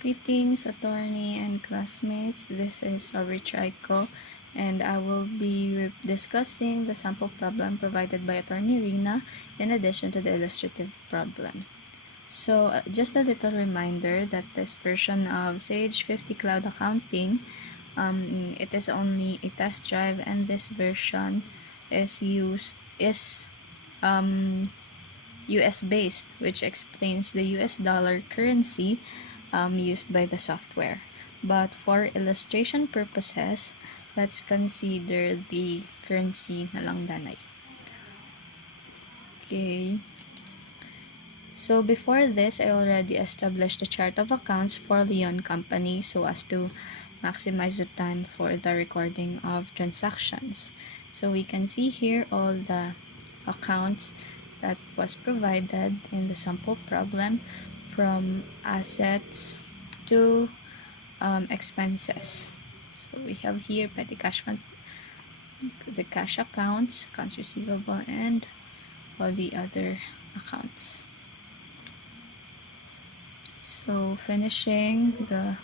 Greetings, attorney and classmates. This is Aubrey Trico, and I will be discussing the sample problem provided by attorney Rina in addition to the illustrative problem. So, just a little reminder that this version of Sage 50 Cloud Accounting, it is only a test drive, and this version is US based, which explains the US dollar currency used by the software. But for illustration purposes, let's consider the currency na lang danay. Okay. So before this, I already established the chart of accounts for Leon Company so as to maximize the time for the recording of transactions. So we can see here all the accounts that was provided in the sample problem, from assets to expenses. So we have here petty cash fund, the cash accounts, accounts receivable, and all the other accounts. So finishing the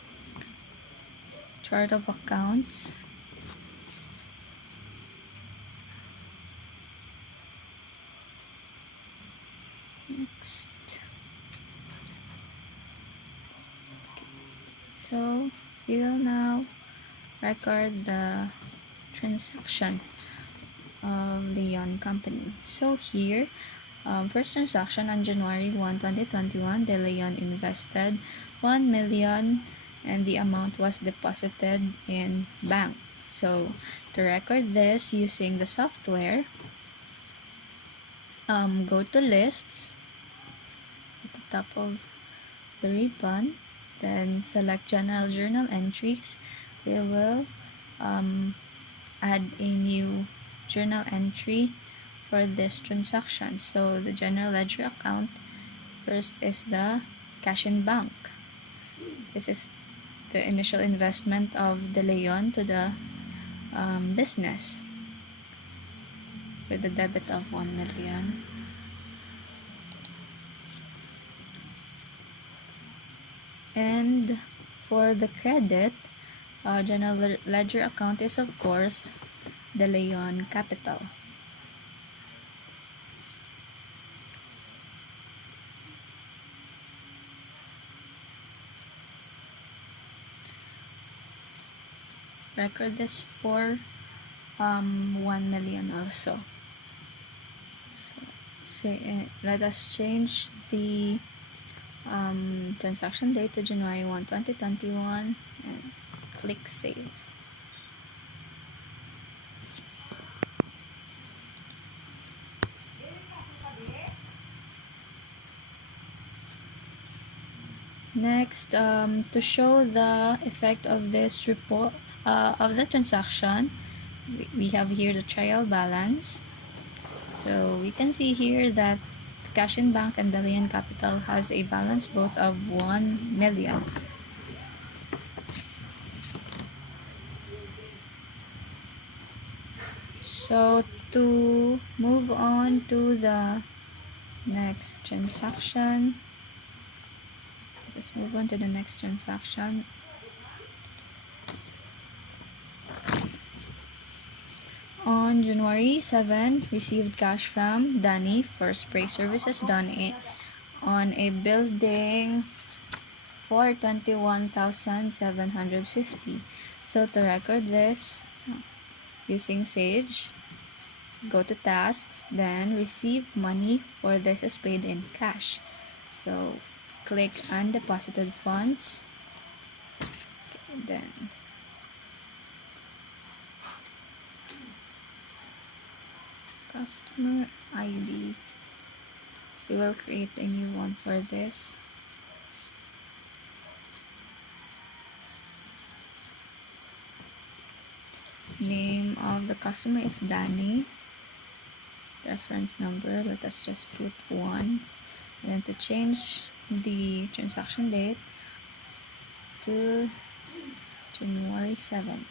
chart of accounts. Next. So we will now record the transaction of Leon Company. So here, first transaction on January 1, 2021, De Leon invested 1 million and the amount was deposited in bank. So to record this using the software, go to lists at the top of the ribbon, then select general journal entries. We will add a new journal entry for this transaction. So the general ledger account first is the cash in bank. This is the initial investment of De Leon to the business with a debit of 1 million. And for the credit, general ledger account is of course De Leon Capital. Record this for 1 million also. So let us change the transaction date to January 1, 2021 and click save. Next, to show the effect of this report of the transaction, we have here the trial balance. So we can see here that cash in bank and De Leon Capital has a balance both of 1 million. So to move on to the next transaction, let's move on to the next transaction. On January 7, received cash from Danny for spray services done on a building for 21,750. So to record this using Sage, go to tasks, then receive money for this is paid in cash. So click undeposited funds, then customer ID. We will create a new one for this. Name of the customer is Danny. Reference number, let us just put 1. And to change the transaction date to January 7th.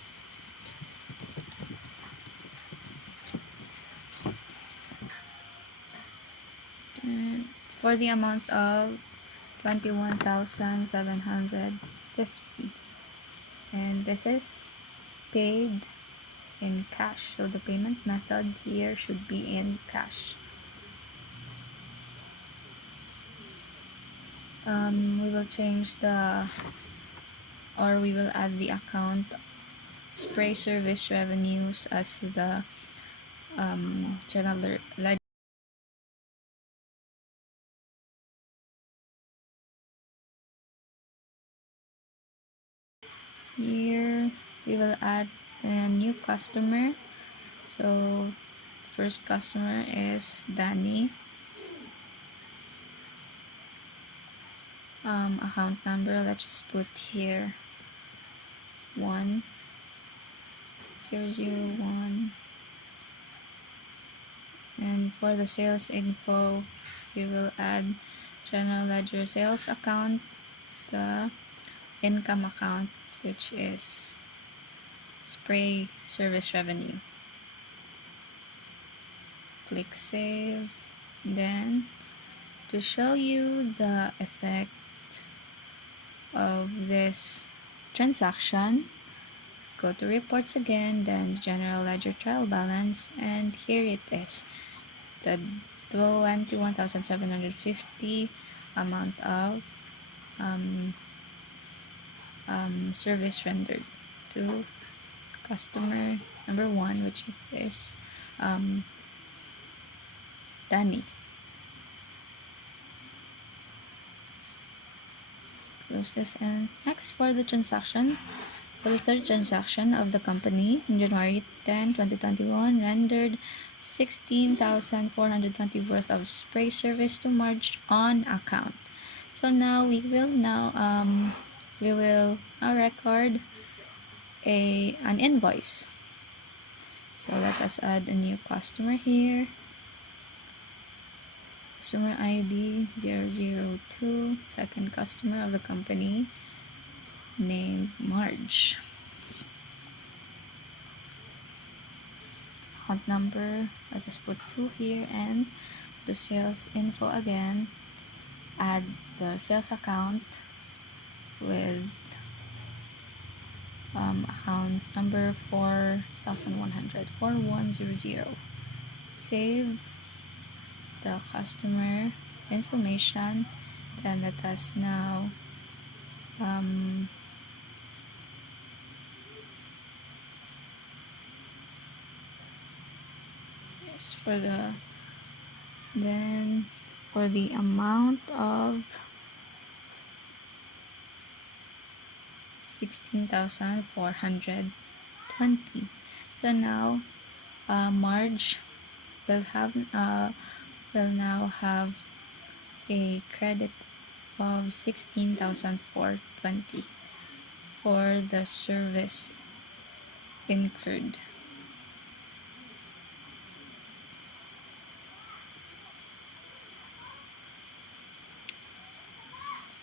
And for the amount of 21,750, and this is paid in cash, so the payment method here should be in cash. We will change we will add the account spray service revenues as the general ledger. Here we will add a new customer. So first customer is Danny. Account number, let's just put here 1001. And for the sales info, we will add general ledger sales account, the income account, which is spray service revenue. Click save. Then to show you the effect of this transaction, go to reports again, then general ledger trial balance, and here it is, the 21,750 amount of service rendered to customer number 1, which is Danny. Close this. And next, for the transaction, for the third transaction of the company in January 10, 2021, rendered 16,420 worth of spray service to Marge on account. So now we will now record an invoice. So let us add a new customer here. Customer ID 002, second customer of the company, named Marge. Account number, let us put 2 here, and the sales info again. Add the sales account with account number 4100. Save the customer information. Then let us now for the amount of 16,420. So now Marge will now have a credit of 16,420 for the service incurred.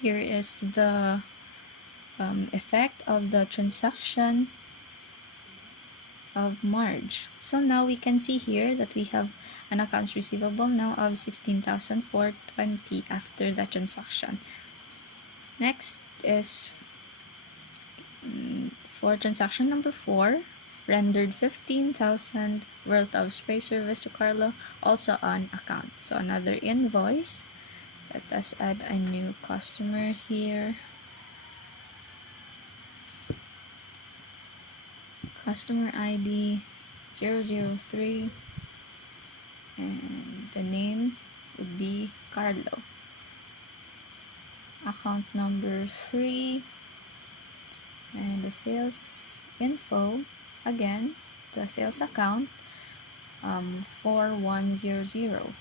Here is the effect of the transaction of Marge. So now we can see here that we have an accounts receivable now of 16,420 after the transaction. Next is for transaction number 4, rendered 15,000 worth of spray service to Carlo, also on account. So another invoice. Let us add a new customer here. Customer ID 003, and the name would be Carlo. Account number 3, and the sales info, again, the sales account 4100,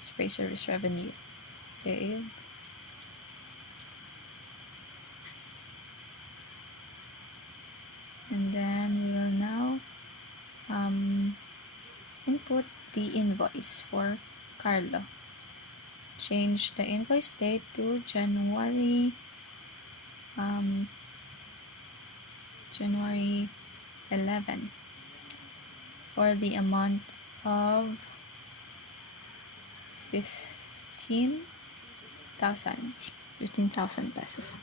spray service revenue. Save. And then we will now input the invoice for Carlo. Change the invoice date to January 11 for the amount of 15,000. 15,000 pesos.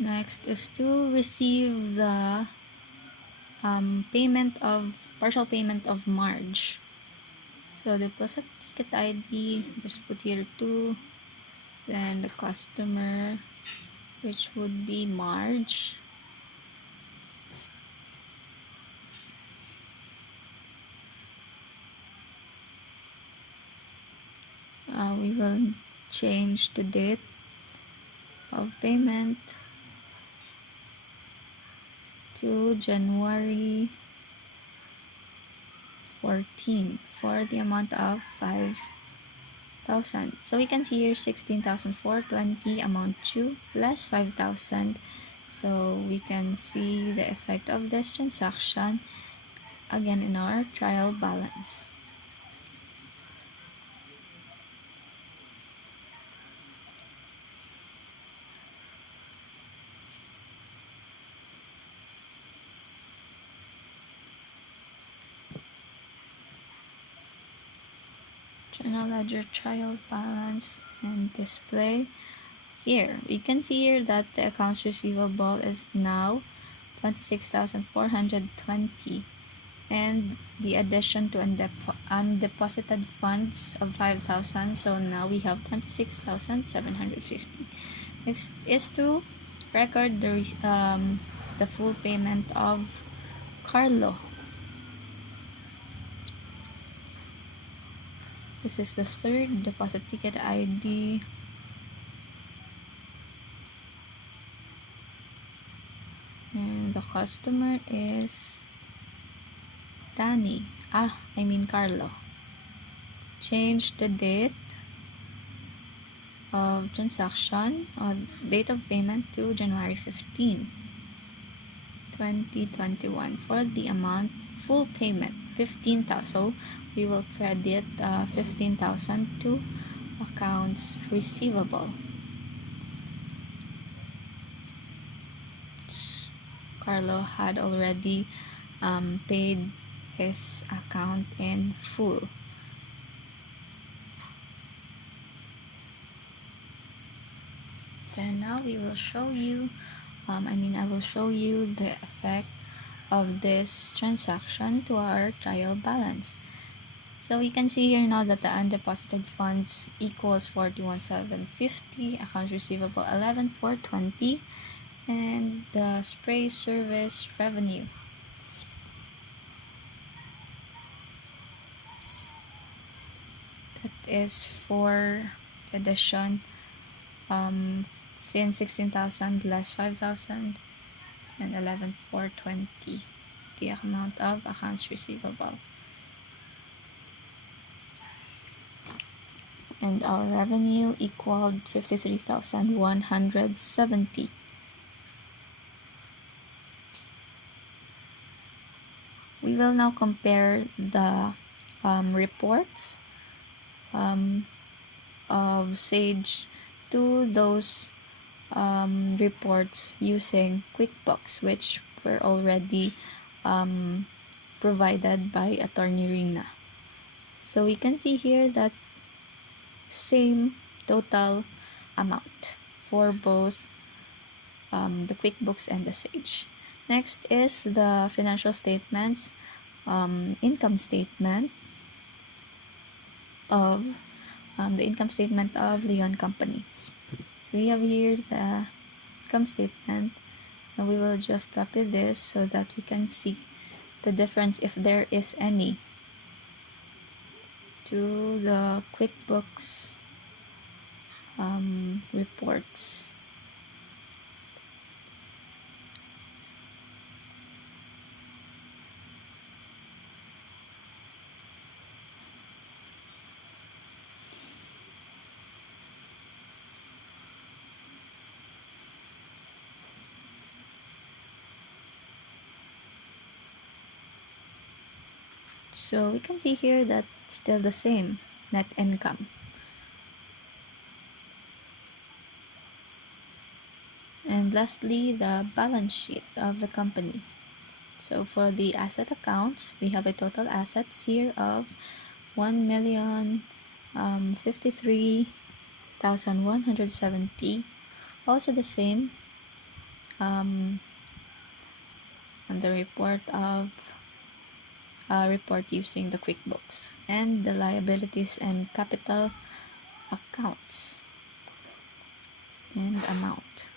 Next is to receive the partial payment of March. So deposit ticket ID, just put here 2, then the customer, which would be March. We will change the date of payment to January 14 for the amount of 5,000. So we can see here 16,420 amount due plus 5,000. So we can see the effect of this transaction again in our trial balance. Journal ledger trial balance and display. Here we can see here that the accounts receivable is now 26,420, and the addition to undeposited funds of 5,000, so now we have 26,750. Next is to record the full payment of Carlo. This is the third deposit ticket ID. And the customer is Danny. Carlo. Change the date of transaction or date of payment to January 15, 2021 for the amount full payment 15,000. So we will credit 15,000 to accounts receivable. Carlo had already paid his account in full. Then now we will show you, I will show you the effect of this transaction to our trial balance. So we can see here now that the undeposited funds equals 41,750, accounts receivable 11,420, and the spray service revenue that is for addition since 16,000 less 5,000 and 11,420, the amount of accounts receivable. And our revenue equaled 53,170. We will now compare the reports of Sage to those reports using QuickBooks, which were already provided by Attorney Rina. So we can see here that same total amount for both the QuickBooks and the Sage. Next is the financial statements, income statement of Leon Company. So we have here the income statement, and we will just copy this so that we can see the difference, if there is any, to the QuickBooks reports. So we can see here that it's still the same net income. And lastly, the balance sheet of the company. So for the asset accounts, we have a total assets here of 1,053,170. Also the same on the report using the QuickBooks, and the liabilities and capital accounts and amount.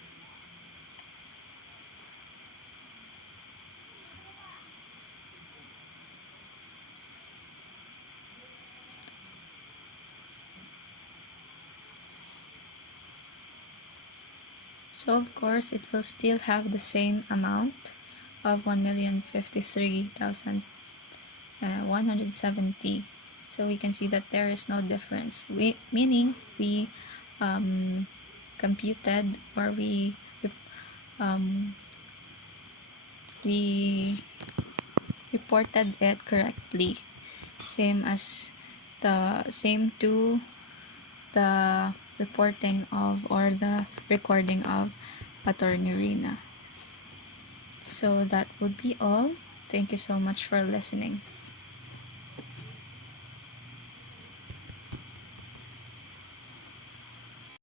So of course it will still have the same amount of 1,053,170. So we can see that there is no difference. Meaning we computed, or um, we reported it correctly. Same to the reporting of, or the recording of, Attorney Rina. So that would be all. Thank you so much for listening.